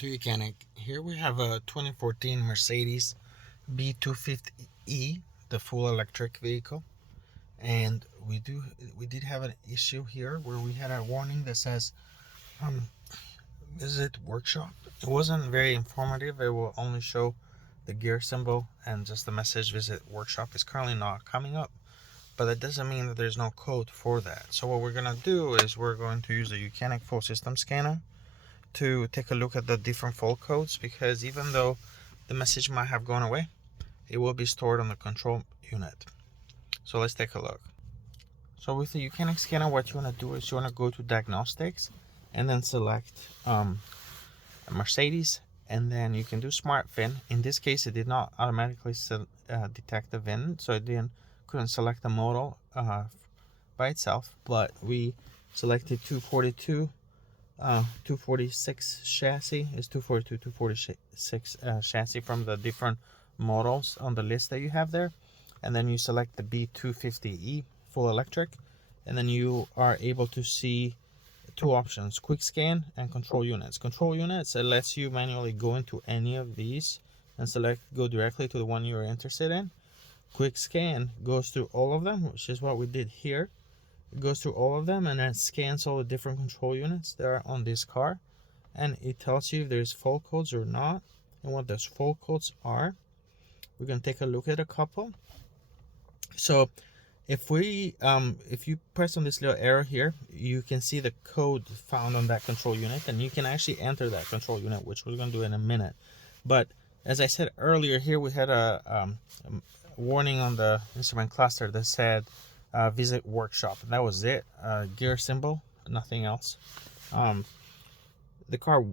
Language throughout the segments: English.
to YOUCANIC. Here we have a 2014 Mercedes B250e, the full electric vehicle, and we did have an issue here where we had a warning that says visit workshop. It wasn't very informative. It will only show the gear symbol and just the message visit workshop is currently not coming up, but that doesn't mean that there's no code for that. So what we're gonna do is we're going to use the YOUCANIC full system scanner to take a look at the different fault codes, because even though the message might have gone away, it will be stored on the control unit. So let's take a look. So with the YOUCANIC scanner, what you want to do is you want to go to diagnostics and then select Mercedes, and then you can do smart VIN. In this case, it did not automatically detect the VIN, so it couldn't select the model by itself, but we selected 246 chassis. Is 242 246 chassis from the different models on the list that you have there, and then you select the B250e full electric, and then you are able to see two options: quick scan and control units. Control units, it lets you manually go into any of these and go directly to the one you're interested in. Quick scan goes through all of them, which is what we did here. It goes through all of them and then scans all the different control units that are on this car, and it tells you if there's fault codes or not and what those fault codes are. We're going to take a look at a couple. So if you press on this little arrow here, you can see the code found on that control unit, and you can actually enter that control unit, which we're going to do in a minute. But as I said earlier, here we had a warning on the instrument cluster that said visit workshop, and that was it. Gear symbol, nothing else. The car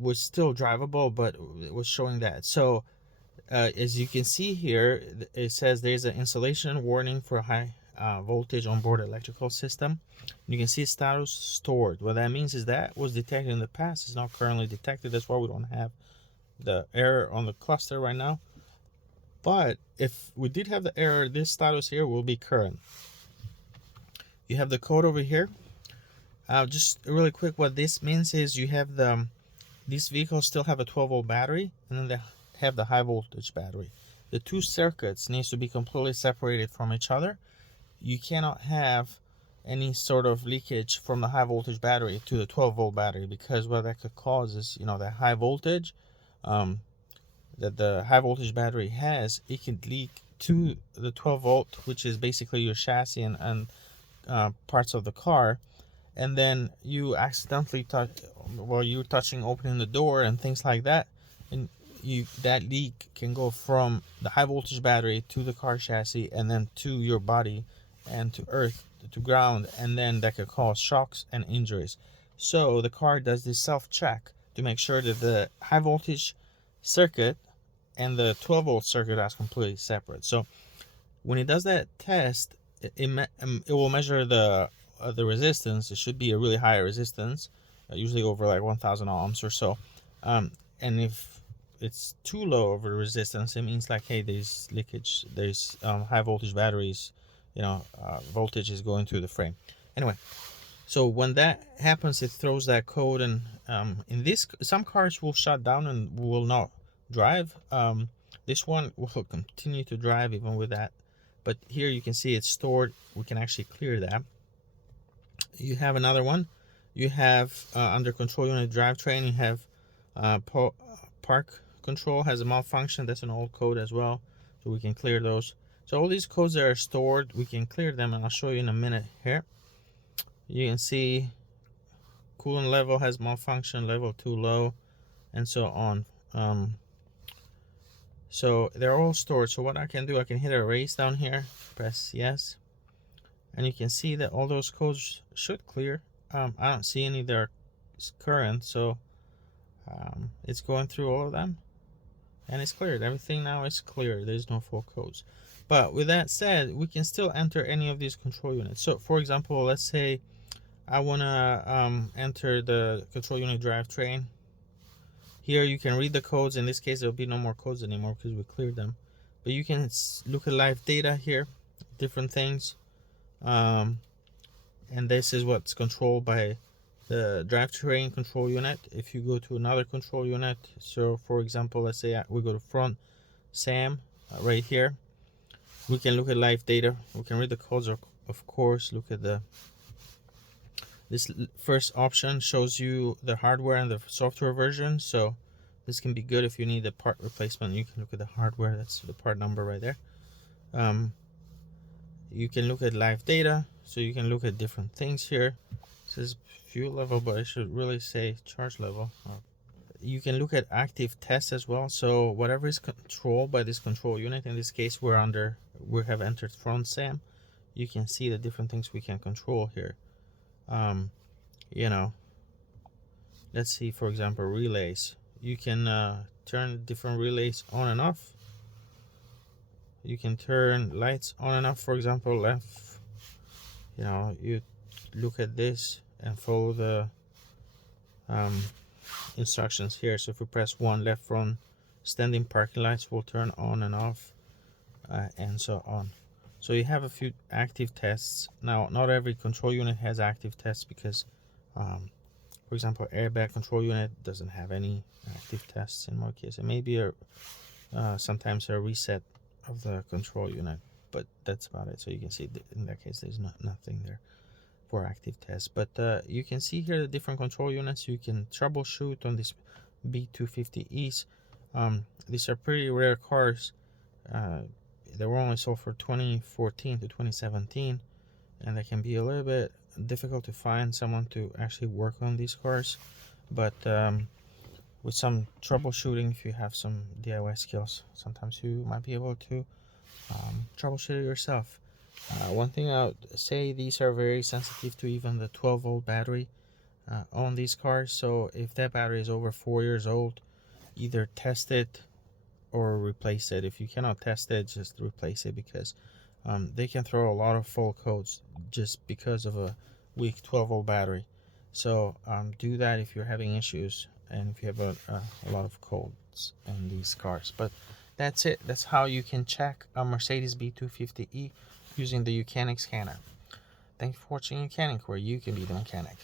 was still drivable, but it was showing that. So as you can see here, it says there's an installation warning for high voltage onboard electrical system. You can see status stored. What that means is that was detected in the past, is not currently detected. That's why we don't have the error on the cluster right now. But if we did have the error, this status here will be current. You have the code over here. Just really quick, what this means is you have these vehicles still have a 12-volt battery, and then they have the high voltage battery. The two circuits needs to be completely separated from each other. You cannot have any sort of leakage from the high voltage battery to the 12-volt battery, because what that could cause is, that high voltage that the high voltage battery has, it can leak to the 12-volt, which is basically your chassis and parts of the car, and then you accidentally you're touching opening the door and things like that, and that leak can go from the high voltage battery to the car chassis, and then to your body and to earth, to ground, and then that could cause shocks and injuries. So the car does this self-check to make sure that the high voltage circuit and the 12-volt circuit are completely separate. So when it does that test, it will measure the resistance. It should be a really high resistance, usually over like 1000 ohms or so, and if it's too low of a resistance, it means like, hey, there's leakage, there's high voltage batteries, voltage is going through the frame. Anyway, so when that happens, it throws that code, and in this, some cars will shut down and will not drive. This one will continue to drive even with that. But here you can see it's stored. We can actually clear that. You have another one. You have under control unit drivetrain, you have park control has a malfunction. That's an old code as well, so we can clear those. So all these codes that are stored, we can clear them, and I'll show you in a minute here. You can see coolant level has malfunction, level too low, and so on. So they're all stored. So what I can do, I can hit erase down here, press yes, and you can see that all those codes should clear. I don't see any that are current, so it's going through all of them, and it's cleared. Everything now is clear. There's no fault codes. But with that said, we can still enter any of these control units. So for example, let's say I want to enter the control unit drivetrain. Here you can read the codes. In this case, there will be no more codes anymore because we cleared them. But you can look at live data here, different things. And this is what's controlled by the drivetrain control unit. If you go to another control unit, so for example, let's say we go to front SAM right here, we can look at live data. We can read the codes, of course. Look at this first option shows you the hardware and the software version. So this can be good if you need a part replacement. You can look at the hardware. That's the part number right there. You can look at live data, so you can look at different things here. This is fuel level, but I should really say charge level. You can look at active tests as well. So whatever is controlled by this control unit, in this case we have entered front SAM. You can see the different things we can control here. You know, let's see, for example, relays. You can turn different relays on and off. You can turn lights on and off, for example, left. You know, you look at this and follow the instructions here. So if we press 1, left front standing parking lights will turn on and off, and so on. So you have a few active tests. Now, not every control unit has active tests because, for example, airbag control unit doesn't have any active tests in my case. It may be sometimes a reset of the control unit, but that's about it. So you can see in that case there's nothing there for active tests. But you can see here the different control units you can troubleshoot on this B250Es. These are pretty rare cars. They were only sold for 2014 to 2017, and they can be a little bit difficult to find someone to actually work on these cars. But with some troubleshooting, if you have some DIY skills, sometimes you might be able to troubleshoot it yourself. One thing I would say, these are very sensitive to even the 12-volt battery on these cars. So if that battery is over 4 years old, either test it or replace it. If you cannot test it, just replace it, because they can throw a lot of fault codes just because of a weak 12-volt battery. So do that if you're having issues and if you have a lot of codes in these cars. But that's it. That's how you can check a Mercedes B250e using the YOUCANIC scanner. Thank you for watching YOUCANIC, where you can be the mechanic.